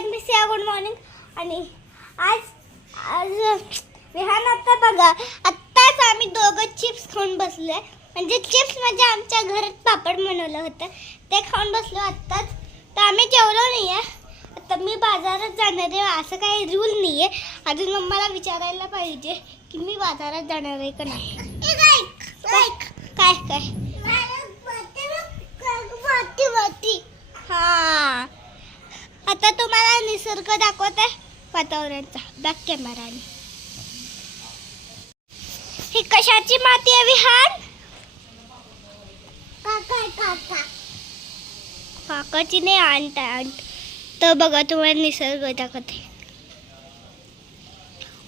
Guys मी Siya good morning आणि आज आज विहान आता बघा. आत्ताच आम्ही दोघं चिप्स खाऊन बसलोय. म्हणजे चिप्स म्हणजे आमच्या घरात पापड बनवलं होतं. ते खाऊन बसलो आत्ताच. तर आम्ही जेवलो नाही आहे आता मी बाजारात जाणार आहे. असं काही रूल नाही आहे अजून मम्माला विचारायला पाहिजे की मी बाजारात जाणार आहे का नाही. काय काय? हा. आता तुम्हाला निसर्ग दाखवत आहे वातावरणाचा बॅक कॅमेराने ही कशाची माती आहे विहान? काकाची नाही आणत आणत तर बघा तुम्हाला निसर्ग दाखवते.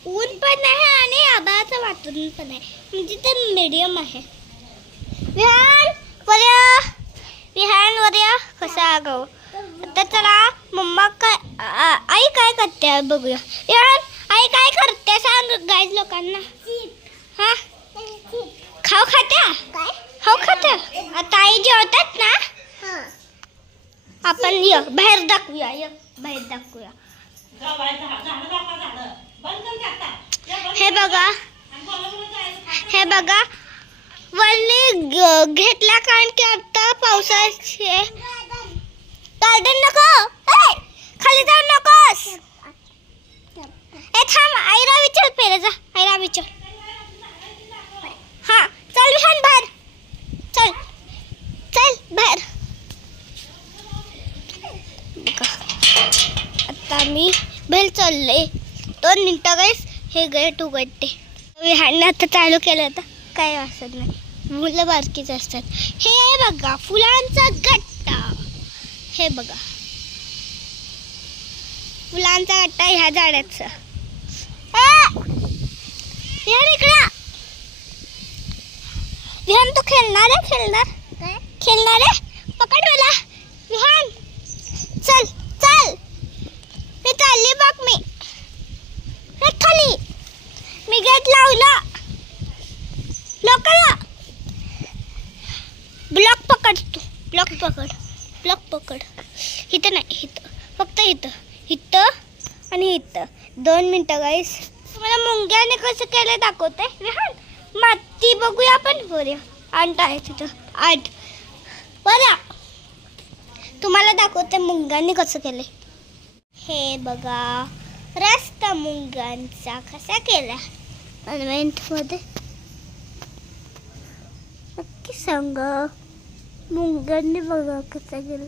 ऊन पण आहे आणि आबाळाचं वातावरण पण आहे. म्हणजे ते मीडियम आहे. विहान वर्या विहान वर्या कसा आगाव आता चला. मम्मा काय आई काय करते बघूया. विहान आई काय करते सांग गाईज लोकांना. हा? खाऊ खात्या? खाऊ खात्या आता आई जेवतात ना? आपण य बाहेर दाखवूया य बाहेर दाखवूया. हे बघा. हे बघा. वल्ली ग- घेतला कारण की आता पावसाचे गार्डन नको. खाली जाऊ नकोस. ए थांब आईला विचार पहिले जा. आईला विचार. हा चल विहान बाहेर. चल चल बाहेर. बघा. आता मी बैल चालले दोन मिनटं गाईस हे गेट उघडते. विहानने आता चालू केलं तर काय वाचत नाही. मुलं बारकीच असतात. हे बघा फुलांचा गट्टा. हे बघा. फुलांचा गट्टा ह्या झाडाचा! विहान तू खेळणार आहे खेळणार? खेळणार आहे? पकड मला. विहान चल चल. मी चालली बघ मी. हे खाली. मी गेट लावला. लोकांना ब्लॉक पकड तू. ब्लॉक पकड. ब्लॉक पकड. इथं नाही इथं. फक्त इथं. इथं आणि इथं दोन मिनटं गाईस तुम्हाला मुंग्याने कसं केलं दाखवते. विहान माती बघूया आपण. बऱ्या आठ आहे तिथं. आठ. बऱ्या तुम्हाला दाखवते मुंग्याने कसं केलं हे बघा रस्ता मुंग्यांचा कसा केला. मध्ये नक्की सांगा. मुंग्यांनी बघा कसा केला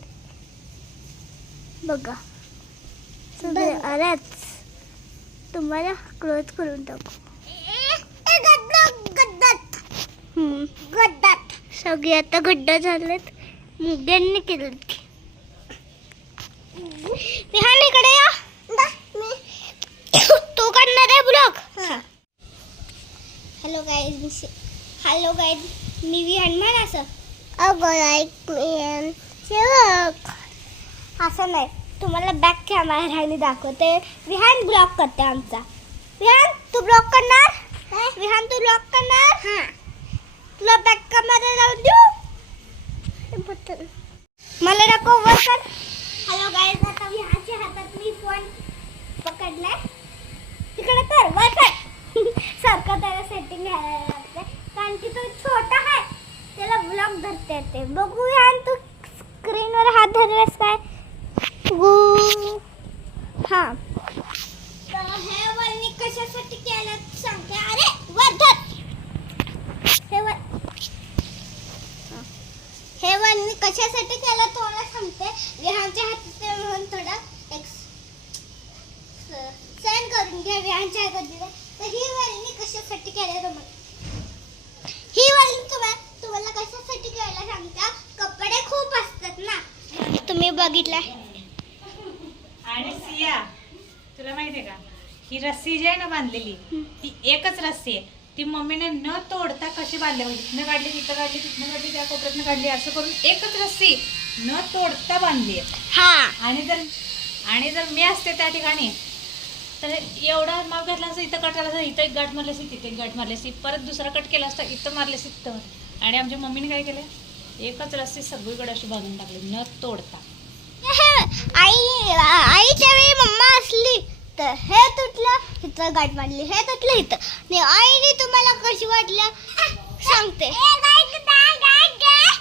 बघा. सगळे अरेच तुम्हाला क्लोज करून टाकू. हम्म. सगळे आता गड्डा झालेत. मुंग्यांनी केलं विहान इकडे या. तू करणार आहे vlog? Hello guys hello guys मी विहान म्हण असं. अगं लाईक असं नाही. तुम्हाला बॅक कॅमेराने दाखवते. विहान ब्लॉक करते आमचा. विहान तू ब्लॉक करणार? विहान तू ब्लॉक करणार? तुला बॅक कॅमेरा लावून देऊ? मला नको वर कर. हॅलो गाईज आता विहानच्या हातात मी फोन पकडलाय. तिकडे कर वर कर. सारखं त्याला सेटिंग घ्यायला लागते कारण की तो छोटा आहे. त्याला ब्लॉक धरता येते. बघू विहान तू स्क्रीनवर हात धरलास काय? हां हे. वळणी कशासाठी केलं सांगते? अरे हे. वर वळणी कशासाठी केलं तुम्हाला सांगते? विहानच्या हातात म्हणून थोडं एक सहन करून घ्या विहानच्या हातात दिलं तर ही वळणी कशासाठी केलं तुम्हाला ही वळणी तुम्हाला तुम्हाला कशासाठी केलं सांगता? कपडे खूप असतात ना. तुम्ही बघितलं आणि सिया तुला माहितीये का? ही रस्सी जी आहे ना बांधलेली ती एकच रस्सी आहे. ती मम्मीने न तोडता कशी बांधली? म्हणजे तिथनं काढली तिथं काढली तिथनं काढली त्या कोपऱ्यातनं काढली असं करून एकच रस्सी न तोडता बांधली आहे. हा. आणि जर आणि जर मी असते त्या ठिकाणी तर एवढा माप घातला असता इथं कट झाला असता इथं एक गाठ मारली असती तिथे एक गाठ मारली असती परत दुसरा कट केला असता इथं मारली असती तिथं आणि आमच्या मम्मीने काय केलं? एकच रस्सी सगळीकडे अशी बांधून टाकली न तोडता. आई आईच्या वेळी मम्मा असली तर हे तुटलं इथं गाठ मारली हे तुटलं इथं आणि आईने तुम्हाला कशी वाटलं सांगते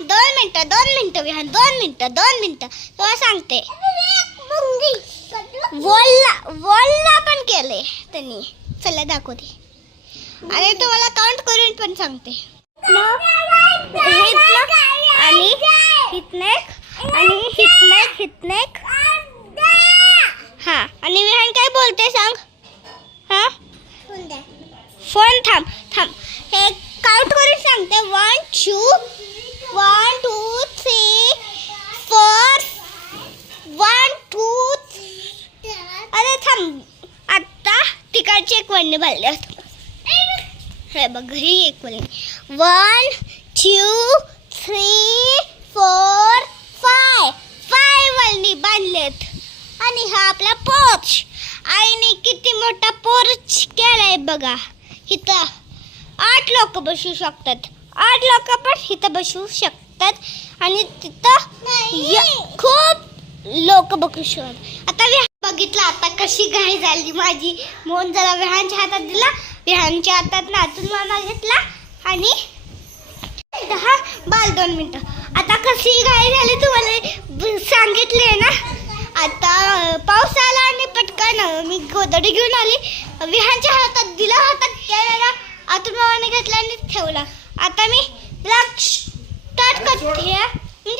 दोन मिनटं दोन मिनटं विहान दोन मिनटं दोन मिनटं तुम्हाला सांगते वॉलला वॉलला पण केले त्यांनी चला दाखवते आणि तुम्हाला काउंट करून पण सांगते आणि इथनं आणि हितनेक हितनेक हा आणि विहान काय बोलते सांग हा फोन थांब थांब हे काउंट करून सांगते one two one two three four one two अरे थांब आत्ता वडणी भरली असतो हे बघ घरी एक वडणी one two three four five five वळणी बांधलेत. आणि हा आपला पोर्च आईने किती मोठा पोर्च केलाय बघा. इथं आठ लोक बसू शकतात. आठ लोक पण इथं बसू शकतात. आणि तिथं खूप लोक बघू शकतात. आता बघितलं आता कशी घाई झाली माझी. मोहन जरा विहानच्या हातात दिला विहानच्या हातात नाचून मामा घेतला आणि दहा बाल दोन मिनटं. आता कशी घाई झाली तुम्हाला? सांगितले ना? आता पाऊस आला आणि पटकन मी गोदडी घेऊन आली. विहानच्या हातात दिला हातात कॅमेरा आतून मामाने घेतला आणि ठेवला. आता मी स्टार्ट करते.